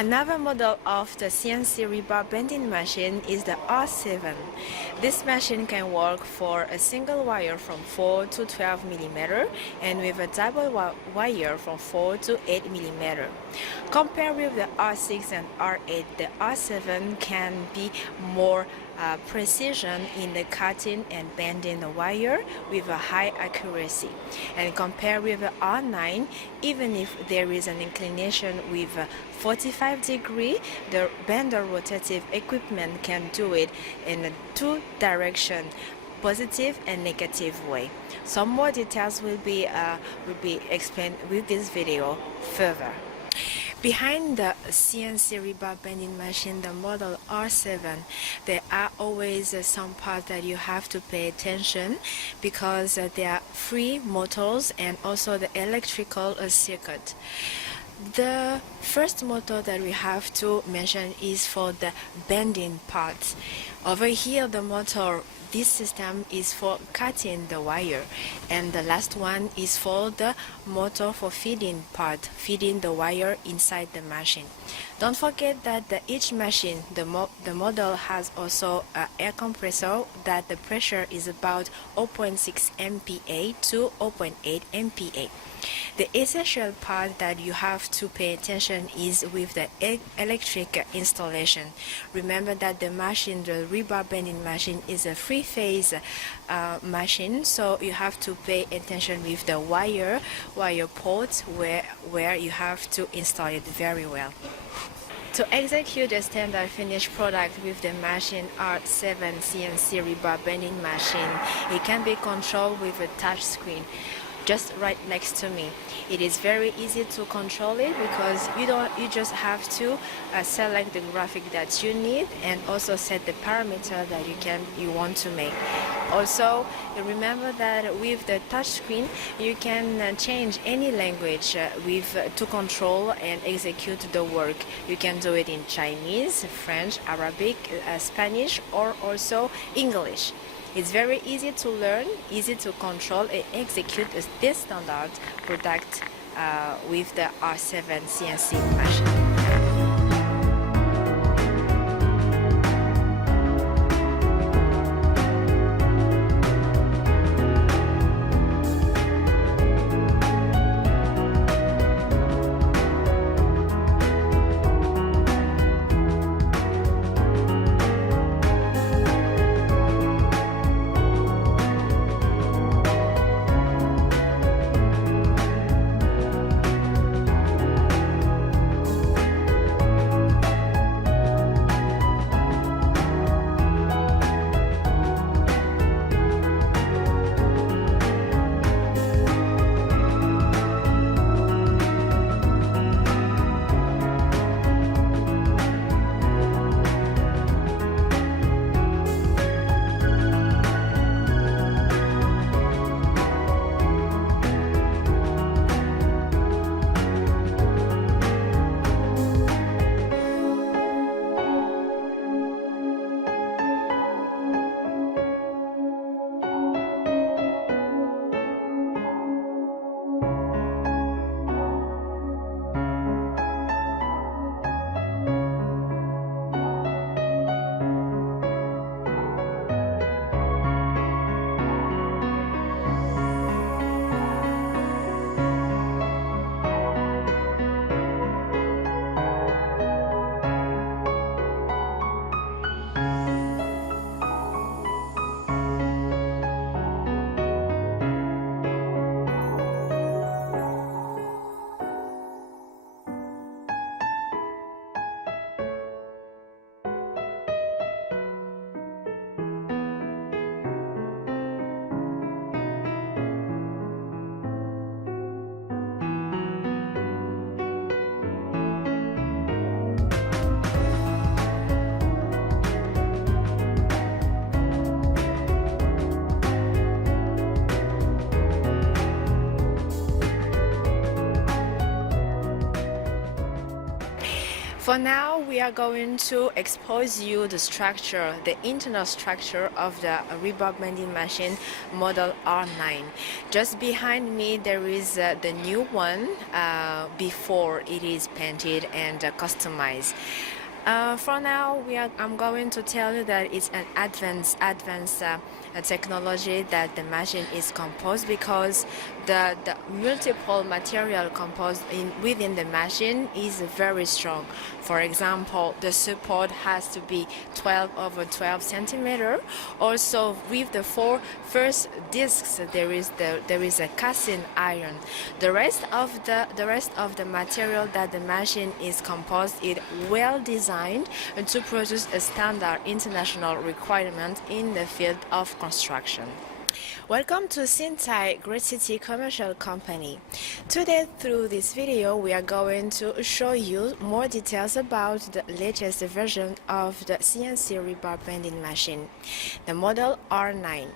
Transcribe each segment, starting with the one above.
Another model of the CNC rebar bending machine is the R7. This machine can work for a single wire from 4 to 12 mm and with a double wire from 4 to 8 mm. Compared with the R6 and R8, the R7 can be more precision in the cutting and bending the wire with a high accuracy. And compared with the R9, even if there is an inclination with 45 degree, the bender rotative equipment can do it in a two direction, positive and negative way. Some more details will be explained with this video further. Behind the CNC rebar bending machine, the model R7, there are always some parts that you have to pay attention because there are three motors and also the electrical circuit. The first motor that we have to mention is for the bending part. Over here, the motor, this system is for cutting the wire, and the last one is for the motor for feeding part, feeding the wire inside the machine. Don't forget that each machine, the model has also an air compressor that the pressure is about 0.6 MPa to 0.8 MPa. The essential part that you have to pay attention is with the electric installation. Remember that the machine, the rebar bending machine, is a three-phase machine, so you have to pay attention with the wire ports where you have to install it very well. To execute a standard finished product with the machine R7 CNC rebar bending machine, it can be controlled with a touch screen just right next to me. It is very easy to control it because you just have to select the graphic that you need and also set the parameter that you want to make. Also, remember that with the touch screen you can change any language to control and execute the work. You can do it in Chinese, French, Arabic, Spanish, or also English. It's very easy to learn, easy to control and execute this standard product with the R7 CNC machine. For now, we are going to expose you the structure, the internal structure of the rebar bending machine model R9. Just behind me there is the new one before it is painted and customized. For now, I'm going to tell you that it's an advanced technology that the machine is composed, because the multiple material composed within the machine is very strong. For example, the support has to be 12 over 12 centimeter. Also, with the four first discs, there is a casting iron. The rest of the material that the machine is composed is well designed to produce a standard international requirement in the field of construction. Welcome to Sintai Great City Commercial Company. Today, through this video, we are going to show you more details about the latest version of the CNC rebar bending machine, the model R9.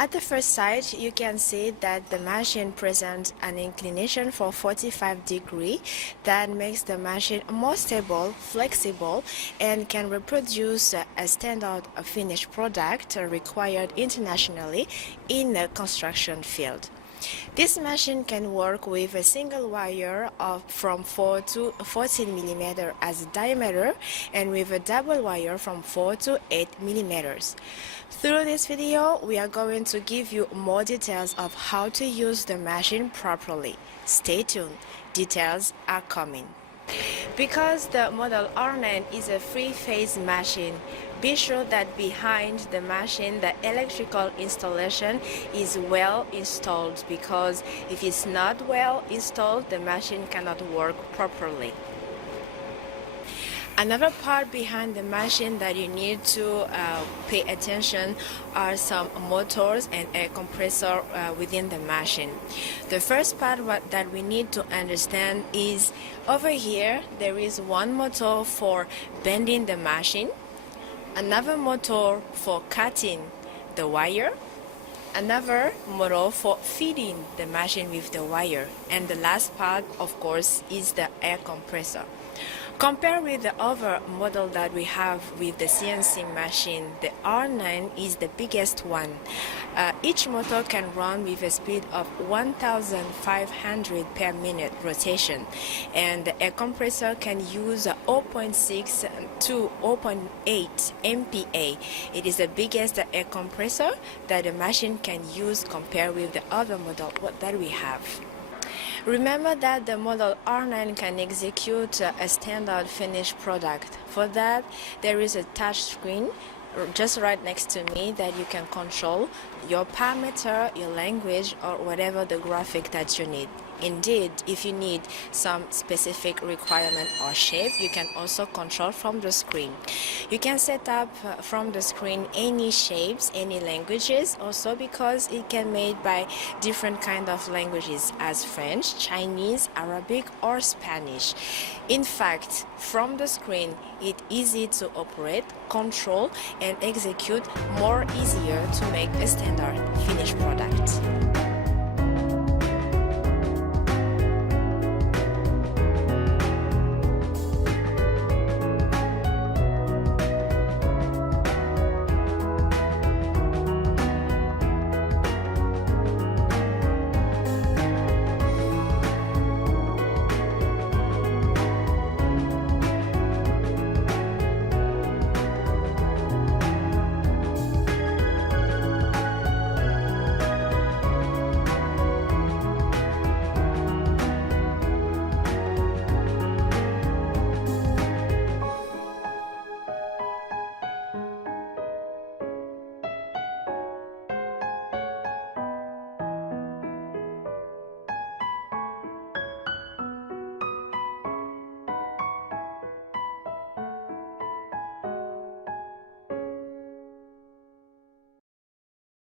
At the first sight, you can see that the machine presents an inclination for 45 degrees that makes the machine more stable, flexible, and can reproduce a standard finished product required internationally in the construction field. This machine can work with a single wire from 4 to 14 mm as diameter, and with a double wire from 4 to 8 mm. Through this video, we are going to give you more details of how to use the machine properly. Stay tuned, details are coming. Because the model R9 is a three-phase machine, be sure that behind the machine the electrical installation is well installed, because if it's not well installed, the machine cannot work properly. Another part behind the machine that you need to pay attention are some motors and air compressor within the machine. The first part that we need to understand is over here there is one motor for bending the machine, another motor for cutting the wire, another motor for feeding the machine with the wire, and the last part, of course, is the air compressor. Compared with the other model that we have with the CNC machine, the R9 is the biggest one. Each motor can run with a speed of 1,500 per minute rotation, and the air compressor can use 0.6 to 0.8 MPa. It is the biggest air compressor that the machine can use compared with the other model that we have. Remember that the model R9 can execute a standard finished product. For that, there is a touch screen just right next to me that you can control your parameter, your language, or whatever the graphic that you need. Indeed, if you need some specific requirement or shape, you can also control from the screen. You can set up from the screen any shapes, any languages, also because it can be made by different kind of languages as French, Chinese, Arabic, or Spanish. In fact, from the screen, it's easy to operate, control, and execute more easier to make a standard finished product.